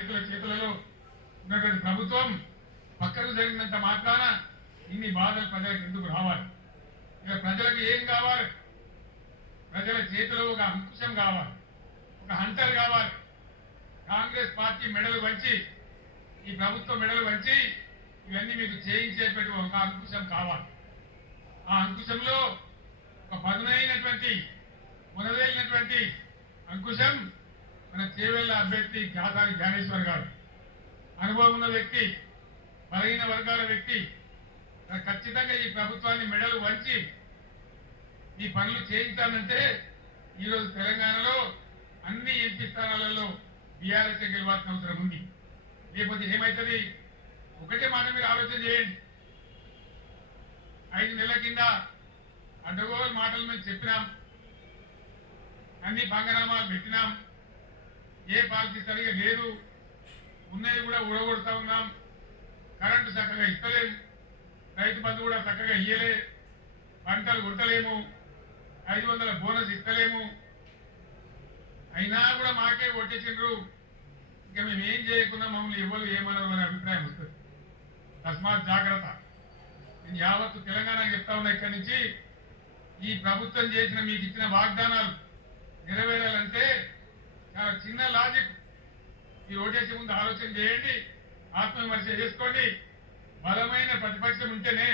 రైతుల చేతులలో ఉన్నటువంటి ప్రభుత్వం పక్కకు జరిగినంత మాత్రాన ఇన్ని బాధలు ప్రజలకు ఎందుకు రావాలి? ఇక ప్రజలకు ఏం కావాలి? ప్రజల చేతిలో ఒక అంకుశం కావాలి, ఒక హంటర్ కావాలి. కాంగ్రెస్ పార్టీ మెడలు వంచి, ఈ ప్రభుత్వం మెడలు వంచి ఇవన్నీ మీకు చేయించేటువంటి ఒక అంకుశం కావాలి. ఆ అంకుశంలో ఒక పదునైనటువంటి మునదేలినటువంటి అంకుశం మన చేవెళ్ల అభ్యర్థి జాతారి జ్ఞానేశ్వర్ గారు. అనుభవం ఉన్న వ్యక్తి, బలహీన వర్గాల వ్యక్తి. ఖచ్చితంగా ఈ ప్రభుత్వాన్ని మెడలు వంచి ఈ పనులు చేయించాలంటే ఈరోజు తెలంగాణలో అన్ని ఎంపీ స్థానాలలో బీఆర్ఎస్ గెలవాల్సిన అవసరం ఉంది. లేకపోతే ఏమవుతుంది? ఒకటే మాట మీరు ఆలోచన చేయండి. 5 నెలల కింద అడ్డగోలు మాటలు మేము చెప్పినాం, అన్ని పంగనామాలు పెట్టినాం, ఏ పాలసీ సరిగా లేదు, ఉన్నది కూడా ఊడగొడతా ఉన్నాం, కరెంటు చక్కగా ఇస్తలేము, రైతు బంధు కూడా చక్కగా ఇయ్యలే, పంటలు కొట్టలేము, 500 బోనస్ ఇస్తలేము, అయినా కూడా మాకే ఓటేసిండ్రు. ఇంకా మేము ఏం చేయకుండా మమ్మల్ని ఎవరు ఏమనరు అనే అభిప్రాయం వస్తుంది. తస్మాత్ జాగ్రత్త. నేను యావత్తు తెలంగాణ చెప్తా ఉన్నా, ఇక్కడి నుంచి ఈ ప్రభుత్వం చేసిన మీకు ఇచ్చిన వాగ్దానాలు నెరవేరాలంటే చాలా చిన్న లాజిక్. ఈ ఓటేసే ముందు ఆలోచన చేయండి, ఆత్మవిమర్శ చేసుకోండి. బలమైన ప్రతిపక్షం ఉంటేనే